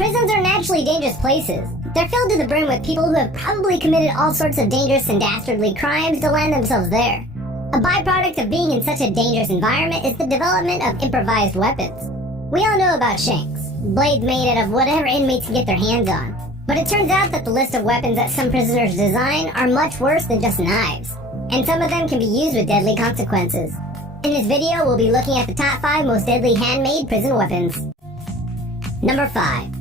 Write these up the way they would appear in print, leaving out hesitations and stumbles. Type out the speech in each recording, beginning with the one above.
Prisons are naturally dangerous places. They're filled to the brim with people who have probably committed all sorts of dangerous and dastardly crimes to land themselves there. A byproduct of being in such a dangerous environment is the development of improvised weapons. We all know about shanks, blades made out of whatever inmates can get their hands on. But it turns out that the list of weapons that some prisoners design are much worse than just knives, and some of them can be used with deadly consequences. In this video, we'll be looking at the top 5 most deadly handmade prison weapons. Number 5.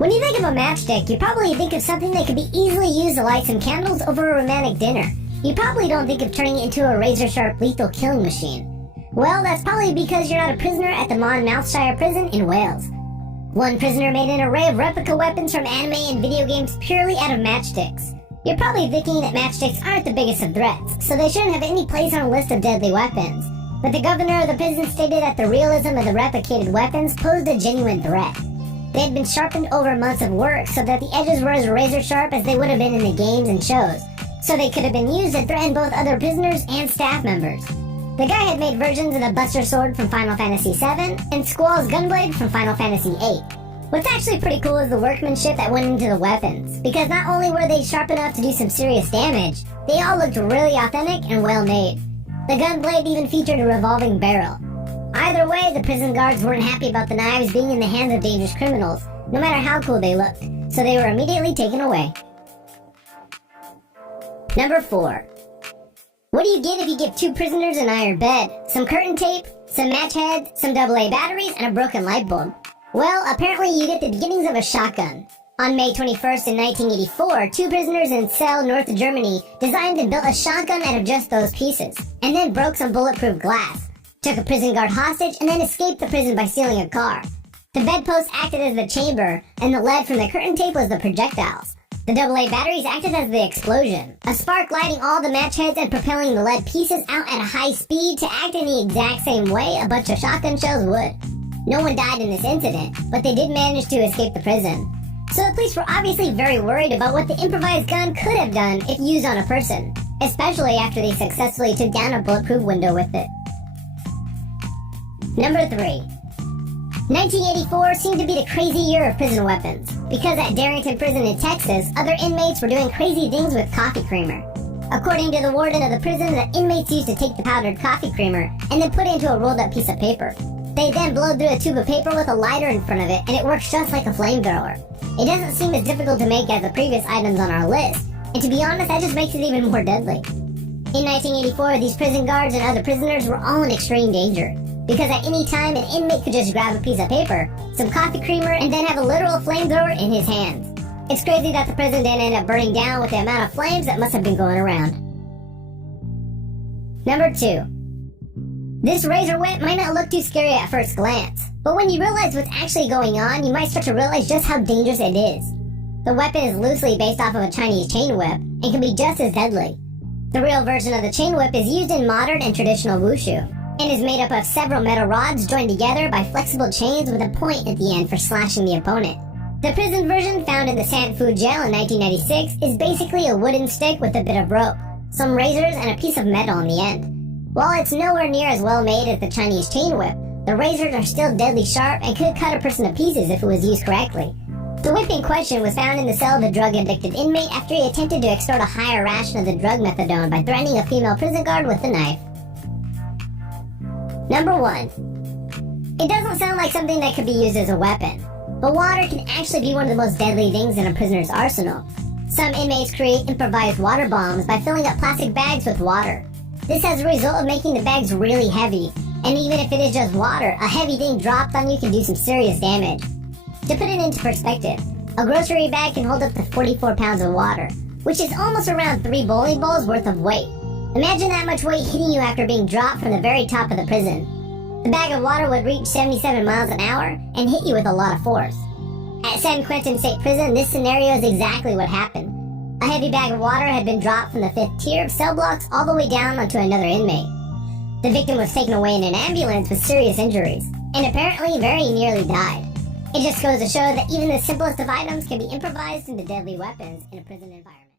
When you think of a matchstick, you probably think of something that could be easily used to light some candles over a romantic dinner. You probably don't think of turning it into a razor-sharp lethal killing machine. Well, that's probably because you're not a prisoner at the Monmouthshire prison in Wales. One prisoner made an array of replica weapons from anime and video games purely out of matchsticks. You're probably thinking that matchsticks aren't the biggest of threats, so they shouldn't have any place on a list of deadly weapons. But the governor of the prison stated that the realism of the replicated weapons posed a genuine threat. They had been sharpened over months of work so that the edges were as razor sharp as they would have been in the games and shows, so they could have been used to threaten both other prisoners and staff members. The guy had made versions of the Buster Sword from Final Fantasy VII and Squall's Gunblade from Final Fantasy VIII. What's actually pretty cool is the workmanship that went into the weapons, because not only were they sharp enough to do some serious damage, they all looked really authentic and well made. The Gunblade even featured a revolving barrel. Either way, the prison guards weren't happy about the knives being in the hands of dangerous criminals, no matter how cool they looked, so they were immediately taken away. Number 4. What do you get if you give 2 prisoners an iron bed, some curtain tape, some match heads, some AA batteries, and a broken light bulb? Well, apparently you get the beginnings of a shotgun. On May 21st in 1984, 2 prisoners in Celle, North Germany, designed and built a shotgun out of just those pieces, and then broke some bulletproof glass, took a prison guard hostage, and then escaped the prison by stealing a car. The bedpost acted as the chamber, and the lead from the curtain tape was the projectiles. The AA batteries acted as the explosion, a spark lighting all the match heads and propelling the lead pieces out at a high speed to act in the exact same way a bunch of shotgun shells would. No one died in this incident, but they did manage to escape the prison. So the police were obviously very worried about what the improvised gun could have done if used on a person, especially after they successfully took down a bulletproof window with it. Number 3. 1984 seemed to be the crazy year of prison weapons, because at Darrington Prison in Texas, other inmates were doing crazy things with coffee creamer. According to the warden of the prison, the inmates used to take the powdered coffee creamer and then put it into a rolled up piece of paper. They then blow through a tube of paper with a lighter in front of it, and it works just like a flamethrower. It doesn't seem as difficult to make as the previous items on our list, and to be honest, that just makes it even more deadly. In 1984, these prison guards and other prisoners were all in extreme danger, because at any time an inmate could just grab a piece of paper, some coffee creamer, and then have a literal flamethrower in his hands. It's crazy that the prison didn't end up burning down with the amount of flames that must have been going around. Number 2. This razor whip might not look too scary at first glance, but when you realize what's actually going on, you might start to realize just how dangerous it is. The weapon is loosely based off of a Chinese chain whip, and can be just as deadly. The real version of the chain whip is used in modern and traditional wushu, and is made up of several metal rods joined together by flexible chains with a point at the end for slashing the opponent. The prison version found in the Sant Fu jail in 1996 is basically a wooden stick with a bit of rope, some razors, and a piece of metal on the end. While it's nowhere near as well made as the Chinese chain whip, the razors are still deadly sharp and could cut a person to pieces if it was used correctly. The whip in question was found in the cell of a drug-addicted inmate after he attempted to extort a higher ration of the drug methadone by threatening a female prison guard with a knife. Number 1. It doesn't sound like something that could be used as a weapon, but water can actually be one of the most deadly things in a prisoner's arsenal. Some inmates create improvised water bombs by filling up plastic bags with water. This has a result of making the bags really heavy, and even if it is just water, a heavy thing dropped on you can do some serious damage. To put it into perspective, a grocery bag can hold up to 44 pounds of water, which is almost around 3 bowling balls worth of weight. Imagine that much weight hitting you after being dropped from the very top of the prison. The bag of water would reach 77 miles an hour and hit you with a lot of force. At San Quentin State Prison, this scenario is exactly what happened. A heavy bag of water had been dropped from the 5th tier of cell blocks all the way down onto another inmate. The victim was taken away in an ambulance with serious injuries, and apparently very nearly died. It just goes to show that even the simplest of items can be improvised into deadly weapons in a prison environment.